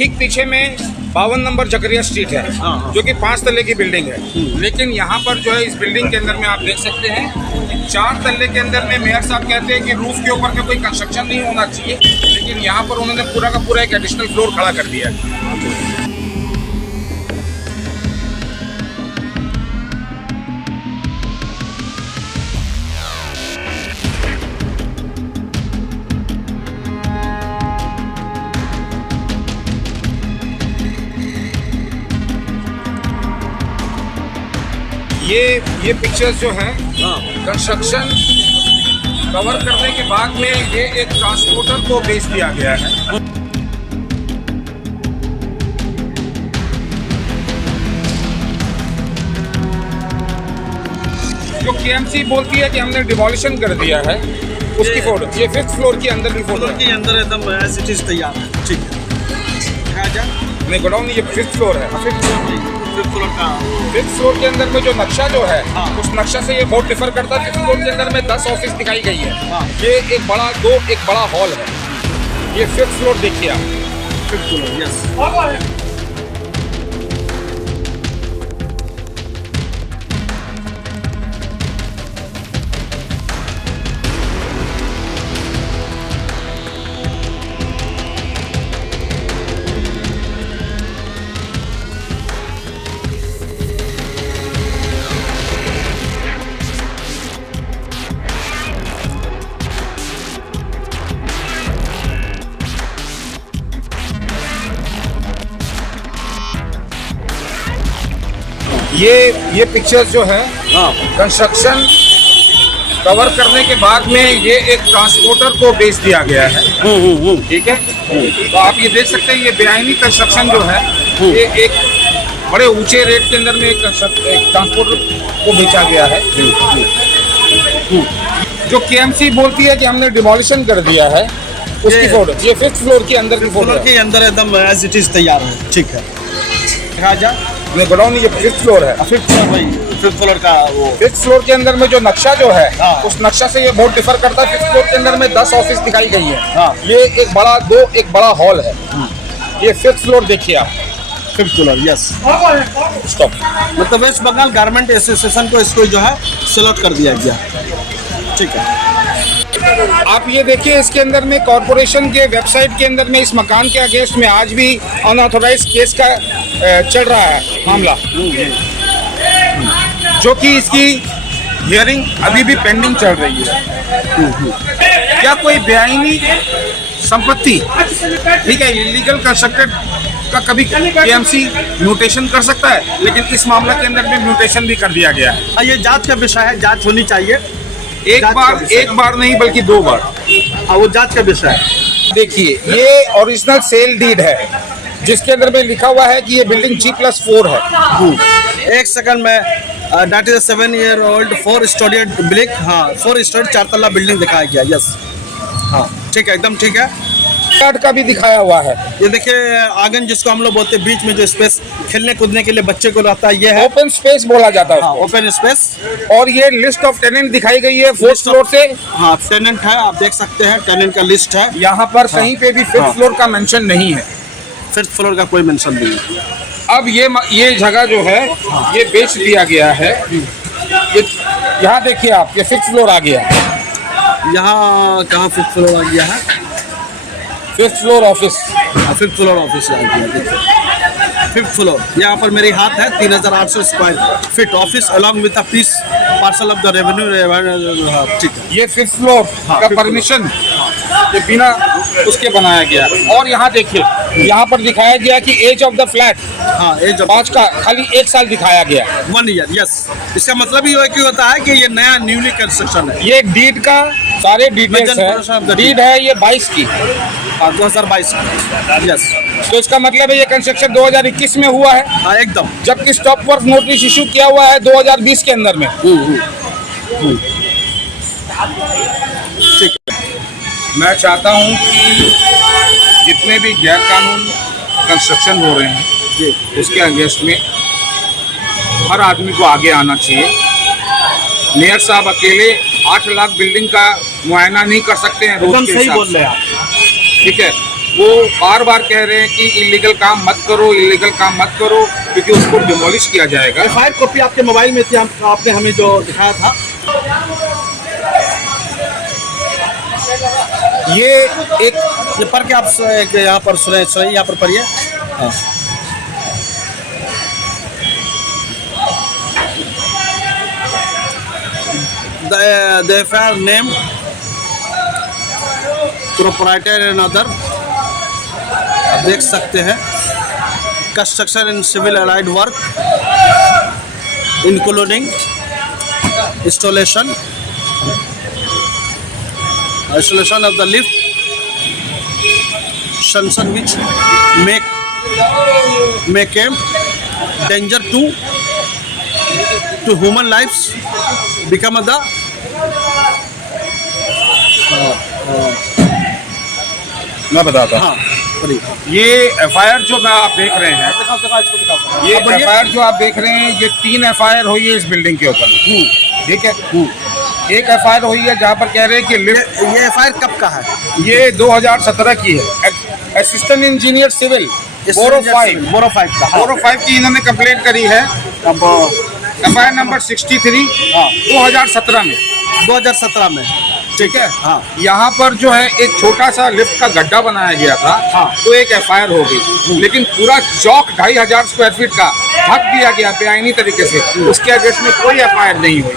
ठीक पीछे में 52 नंबर जकरिया स्ट्रीट है, जो कि 5 तल्ले की बिल्डिंग है। लेकिन यहाँ पर जो है इस बिल्डिंग के अंदर में आप देख सकते हैं 4 तल्ले के अंदर में मेयर साहब कहते हैं कि रूफ के ऊपर का कोई कंस्ट्रक्शन नहीं होना चाहिए, लेकिन यहाँ पर उन्होंने पूरा का पूरा एक एडिशनल फ्लोर खड़ा कर दिया है। ये पिक्चर्स जो हैं कंस्ट्रक्शन कवर करने के बाद में ये एक ट्रांसपोर्टर को बेच दिया गया है। जो केएमसी बोलती है कि हमने डिमोलिशन कर दिया है, उसकी फोटो ये 5th फ्लोर की अंदर की फोटो के अंदर एकदम एज इट इज तैयार है। ठीक है, नहीं गोडाउन ये 5th फ्लोर है। 5th फ्लोर का 5th फ्लोर के अंदर में जो नक्शा जो है उस नक्शा से ये बहुत डिफर करता है। 5th फ्लोर के अंदर में 10 ऑफिस दिखाई गई है। ये एक बड़ा हॉल है। ये 5th फ्लोर देखिए आप। 5th floor, yes. ये पिक्चर्स जो है कंस्ट्रक्शन कवर करने के बाद में ये एक ट्रांसपोर्टर को बेच दिया गया है। ठीक है, तो आप ये देख सकते हैं ये बेआईनी कंस्ट्रक्शन जो है ये एक बड़े ऊंचे रेट के अंदर में एक ट्रांसपोर्टर को बेचा गया है। जो केएमसी बोलती है कि हमने डिमोलिशन कर दिया है, उसकी फोटो ये 5th फ्लोर के अंदर की फोटो के अंदर एकदम एज इट इज तैयार है। ठीक है, राजा गोडाउन ये 5th फ्लोर है। 5th फ्लोर भाई, 5th फ्लोर का वो 5th फ्लोर के अंदर में जो नक्शा जो है उस नक्शा से ये बहुत डिफर करता है। 5th फ्लोर के अंदर में 10 ऑफिस दिखाई गई है। ये एक बड़ा हॉल है। ये 5th फ्लोर देखिए आप। 5th floor, yes. स्टॉप। मतलब वेस्ट बंगाल गारमेंट एसोसिएशन को इसको जो है सेलेक्ट कर दिया गया। ठीक है, आप ये देखिए इसके अंदर में कॉरपोरेशन के वेबसाइट के अंदर में इस मकान के अगेंस्ट में आज भी अनऑथोराइज्ड केस का चल रहा है मामला, जो कि इसकी हियरिंग अभी भी पेंडिंग चल रही है। क्या कोई बेआईनी संपत्ति, ठीक है, इलीगल कंस्ट्रक्टेड का कभी केएमसी म्यूटेशन कर सकता है, लेकिन इस मामले के अंदर में म्यूटेशन भी कर दिया गया है। ये जांच का विषय है, जांच होनी चाहिए। एक बार नहीं बल्कि 2 बार। वो जांच का विषय है। देखिए ये ओरिजिनल सेल डीड है, जिसके अंदर में लिखा हुआ है कि ये बिल्डिंग G+4 है। एक सेकंड में that is 7 year old 4 story building. हाँ, 4 स्टोरी 4 तल्ला बिल्डिंग दिखाया गया। यस, हाँ ठीक है, एकदम ठीक है। कार्ड का भी दिखाया हुआ है। ये देखिए आंगन जिसको हम लोग बोलते हैं, बीच में जो स्पेस खेलने कूदने के लिए बच्चे को रहता है, ये है ओपन स्पेस बोला जाता है। Open space. और ये लिस्ट ऑफ टेनेंट दिखाई गई है 4th फ्लोर से। हाँ, टेनेंट है, आप देख सकते हैं टेनेंट का लिस्ट है। यहाँ पर कहीं पे भी 5th फ्लोर का मेंशन नहीं है। 5th फ्लोर का कोई मेंशन नहीं है। अब ये जगह जो है ये बेच दिया गया है। यहाँ देखिए आप, ये 5th फ्लोर आ गया। यहाँ कहाँ 5th फ्लोर आ गया है? 5th floor office. 5th floor office आ गया। 5th फ्लोर, यहाँ पर मेरी हाथ है। 3800 square feet office along with a piece parcel of the revenue. ठीक है, ये 5th फ्लोर का परमिशन ये बिना उसके बनाया गया। और यहाँ देखिए, यहाँ पर दिखाया गया कि एज ऑफ द फ्लैट, हाँ, एज 5 का खाली 1 साल दिखाया गया। 1 ईयर, यस। इसका मतलब ये कि होता है कि ये नया न्यूली कंस्ट्रक्शन है। ये डीड का सारे डिटेल्स है। डीड है ये 22 की, 2022, यस। तो इसका मतलब है ये कंस्ट्रक्शन 2021 में हुआ है। हाँ, एकदम। जबकि स्टॉप वर्क नोटिस इशू किया हुआ है 2020 के अंदर में। ठीक है, मैं चाहता हूं कि जितने भी गैर कानून कंस्ट्रक्शन हो रहे हैं उसके अगेंस्ट में हर आदमी को आगे आना चाहिए। मेयर साहब अकेले 8 लाख बिल्डिंग का मुआयना नहीं कर सकते हैं रोज के हिसाब से। ठीक है, वो बार बार कह रहे हैं कि इलीगल काम मत करो, इलीगल काम मत करो, क्योंकि उसको डिमोलिश किया जाएगा। FIR कॉपी आपके मोबाइल में थी, आपने हमें जो दिखाया था। ये एक ये पढ़ के आप यहाँ पर सुने, यहाँ पर पढ़िए। हाँ। The FIR name, proprietor and other, आप देख सकते हैं। Construction and civil allied work including installation of the lift function which may came danger to human lives become the मैं बताता हूँ। हाँ, ये FIR जो आप देख रहे हैं, ये FIR जो आप देख रहे हैं, ये 3 FIR हुई है इस बिल्डिंग के ऊपर। ठीक है। एक FIR हुई है जहाँ पर कह रहे हैं कि लिफ्ट, ये FIR कब का है? ये 2017 की है। असिस्टेंट इंजीनियर सिविल 405 की इन्होंने कंप्लेंट करी है। अब FIR नंबर 63 2017 में। ठीक है। हाँ। यहाँ पर जो है एक छोटा सा लिफ्ट का गड्ढा बनाया गया था। हाँ। तो एक FIR हो गई, लेकिन पूरा चौक 2500 स्क्वायर फीट का ढक दिया गया बेआईनी तरीके से। उसके अगेंस्ट में कोई FIR नहीं हुई।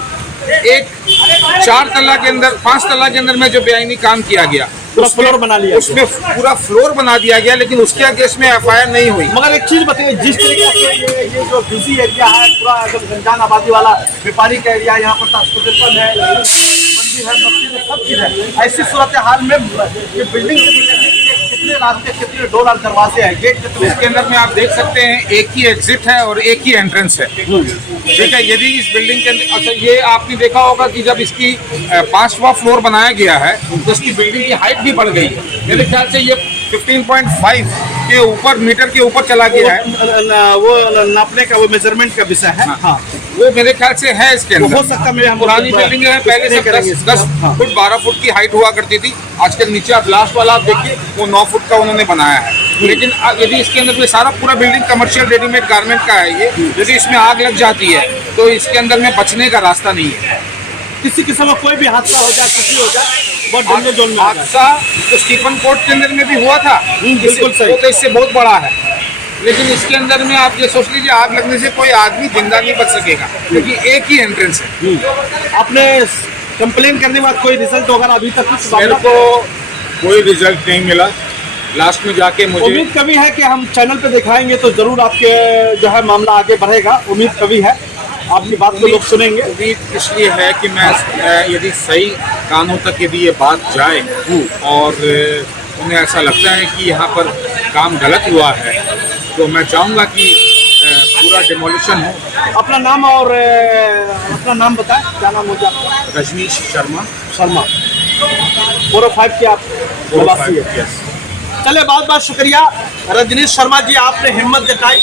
एक 4 तल्ला के अंदर, 5 तल्ला के अंदर में जो बेआईनी काम किया गया, पूरा फ्लोर बना लिया, उसमें पूरा फ्लोर बना दिया गया, लेकिन उसके अगेंस्ट में FIR नहीं हुई। मगर एक चीज बताइए, जिस तरीके से ये जो बिजी एरिया है, पूरा एकदम घनदान आबादी वाला व्यापारिक एरिया, यहाँ पर ट्रांसपोर्टेशन है, मंदिर है, मस्जिद है, सब चीज है। ऐसी सूरत हाल में ये बिल्डिंग से निकलने के लिए कितने रास्ते, कितने डोर और दरवाजे हैं, गेट कितने? इसके अंदर में आप देख सकते हैं एक ही एग्जिट है और एक ही एंट्रेंस है। ठीक है। यदि इस बिल्डिंग के अंदर, अच्छा, ये आपने देखा होगा कि जब इसकी 5वां फ्लोर बनाया गया है तो इसकी बिल्डिंग की हाइट भी बढ़ गई है। मेरे ख्याल से ये 15.5 के ऊपर, मीटर के ऊपर चला गया है। वो नापने का, वो मेजरमेंट का विषय है। हाँ, वो मेरे ख्याल से है इसके अंदर। हो सकता है पुरानी बिल्डिंग है, पहले से 10 फुट 12 फुट की हाइट हुआ करती थी। आजकल नीचे आप लास्ट वाला आप देखिए, वो 9 फुट का उन्होंने बनाया है। लेकिन यदि इसके अंदर कोई सारा पूरा बिल्डिंग कमर्शियल रेडीमेड गारमेंट का है, ये यदि इसमें आग लग जाती है तो इसके अंदर में बचने का रास्ता नहीं है। किसी किस्म का कोई भी हादसा हो जाए, कुछ भी हो जाए, बहुत डेंजर जोन में हादसा तो स्टीफन कोर्ट के अंदर में भी हुआ था। बिल्कुल सही। वो तो इससे बहुत बड़ा है, लेकिन इसके अंदर में आप ये सोच लीजिए, आग लगने से कोई आदमी जिंदा नहीं बच सकेगा, क्योंकि एक ही एंट्रेंस है। आपने कंप्लेन करने के बाद कोई रिजल्ट वगैरह अभी तक कुछ? मेरे को कोई रिजल्ट नहीं मिला। लास्ट में जाके मुझे उम्मीद कभी है कि हम चैनल पे दिखाएंगे तो जरूर आपके जो है मामला आगे बढ़ेगा। उम्मीद कभी है, आपकी बात को लोग सुनेंगे। उम्मीद इसलिए है कि मैं यदि सही कानों तक यदि ये बात जाए और उन्हें ऐसा लगता है कि यहाँ पर काम गलत हुआ है, तो मैं चाहूँगा कि पूरा डिमोलिशन हो। अपना नाम और अपना नाम बताएं, क्या नाम हो आपका? रजनीश शर्मा। 405 के आप निवासी है। चलिए, बहुत बहुत शुक्रिया रजनीश शर्मा जी, आपने हिम्मत जताई,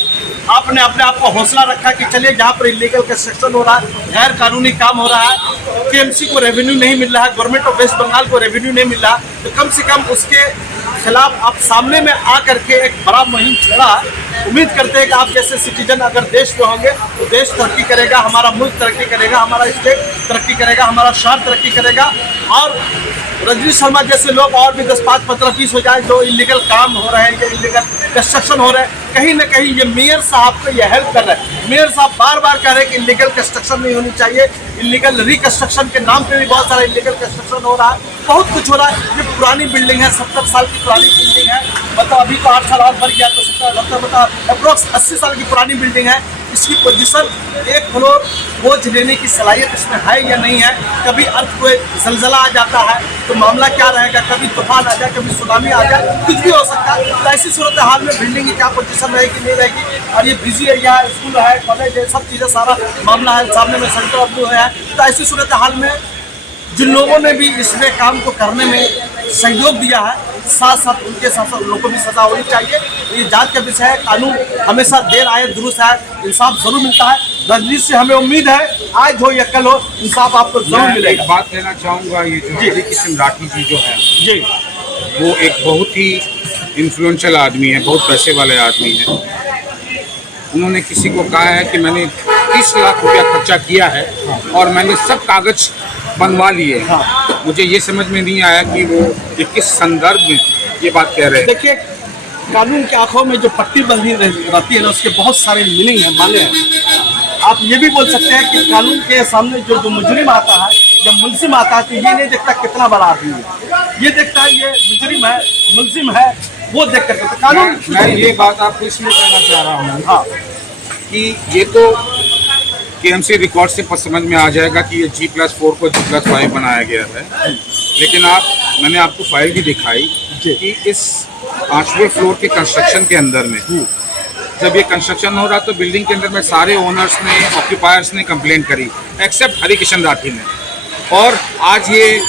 आपने अपने आप को हौसला रखा कि चलिए जहाँ पर इलीगल कंस्ट्रक्शन हो रहा है, गैर कानूनी काम हो रहा है, KMC को रेवेन्यू नहीं मिल रहा है, गवर्नमेंट ऑफ वेस्ट बंगाल को रेवेन्यू नहीं मिल रहा, तो कम से कम उसके खिलाफ आप सामने में आ करके एक बड़ा मुहिम छेड़ा। उम्मीद करते हैं कि आप जैसे सिटीजन अगर देश में होंगे तो देश तरक्की करेगा, हमारा मुल्क तरक्की करेगा, हमारा स्टेट तरक्की करेगा, हमारा शहर तरक्की करेगा। और रजनीश शर्मा जैसे लोग और भी 10, 5, 15, 20 हो जाए जो इलीगल काम हो रहे हैं, ये इलीगल कंस्ट्रक्शन हो रहे हैं, कहीं ना कहीं ये मेयर साहब को ये हेल्प कर रहे हैं। मेयर साहब बार बार कह रहे हैं कि इलीगल कंस्ट्रक्शन नहीं होनी चाहिए, इलीगल रिकंस्ट्रक्शन के नाम पे भी बहुत सारा इलीगल कंस्ट्रक्शन हो रहा है, बहुत कुछ हो रहा है। ये पुरानी बिल्डिंग है, 70 साल की पुरानी बिल्डिंग है, मतलब अभी तो 8 साल और बढ़ गया तो 70 मतलब अप्रोक्स 80 साल की पुरानी बिल्डिंग है। इसकी पोजीशन, एक फ्लोर बोझ लेने की सलाहियत इसमें है या नहीं है? कभी अर्थक्वेक, ज़लज़ला आ जाता है तो मामला क्या रहेगा? कभी तूफान आ जाए, कभी सुनामी आ जाए, कुछ भी हो सकता है। तो ऐसी सूरत हाल में बिल्डिंग की क्या पोजीशन रहेगी, नहीं रहेगी? और ये बिजी एरिया है, स्कूल है, कॉलेज है, सब चीज़ें, सारा मामला है, सामने में सेंटर ऑफ व्यू है। तो ऐसी सूरत हाल में जिन लोगों ने भी इसमें काम को करने में सहयोग दिया है, साथ साथ उनके साथ साथ लोगों को भी सजा होनी चाहिए। ये जांच का विषय है, कानून हमेशा देर आए दुरुस्त है, इंसाफ जरूर मिलता है। रजनीश से हमें उम्मीद है आज हो या कल हो, इंसाफ आपको जरूर मिलेगा। एक बात कहना चाहूँगा, ये जो हरी किशन राठी जी जो है जी, वो एक बहुत ही इन्फ्लुएंशियल आदमी है, बहुत पैसे वाले आदमी हैं। उन्होंने किसी को कहा है कि मैंने 30 लाख रुपया खर्चा किया है और मैंने सब कागज बनवा लिए हैं। मुझे ये समझ में नहीं आया कि वो ये किस संदर्भ में ये बात कह रहे हैं। देखिए, कानून की आंखों में जो पट्टी बंधी रहती है ना, उसके बहुत सारे मीनिंग है, माने हैं। आप ये भी बोल सकते हैं कि कानून के सामने जो मुजरिम आता है, जब मुलजिम आता है, तो ये नहीं देखता कितना बड़ा आदमी है, ये देखता है ये मुजरिम है, मुलजिम है, वो देख कर कानून। मैं ये बात आपको इसलिए कहना चाह रहा हूँ, हाँ, कि ये तो KMC रिकॉर्ड से समझ में आ जाएगा कि ये G+4 को G+5 बनाया गया है। लेकिन मैंने आपको फाइल भी दिखाई कि इस 5वें फ्लोर के कंस्ट्रक्शन के अंदर में जब ये कंस्ट्रक्शन हो रहा तो बिल्डिंग के अंदर में सारे ओनर्स ने, ऑक्यूपायर्स ने कंप्लेंट करी, एक्सेप्ट हरि किशन राठी ने। और आज ये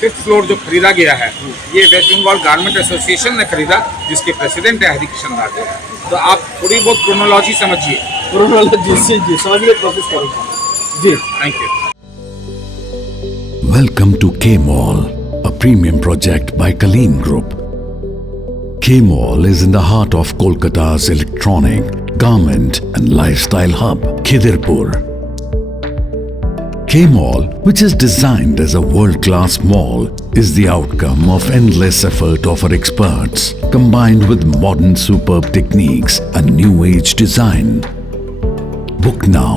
5th फ्लोर जो खरीदा गया है, ये वेस्ट बंगाल गारमेंट एसोसिएशन ने खरीदा, जिसके प्रेसिडेंट है हरि किशन राठी। तो आप थोड़ी बहुत क्रोनोलॉजी समझिए। क्रोनोलॉजी से जी समझने की कोशिश करूँगा जी। Thank you. Welcome to K-Mall, a premium project by Kaleen Group. K-Mall is in the heart of Kolkata's electronic, garment and lifestyle hub, Khidirpur. K-Mall, which is designed as a world-class mall, is the outcome of endless effort of our experts, combined with modern superb techniques and new-age design. Book now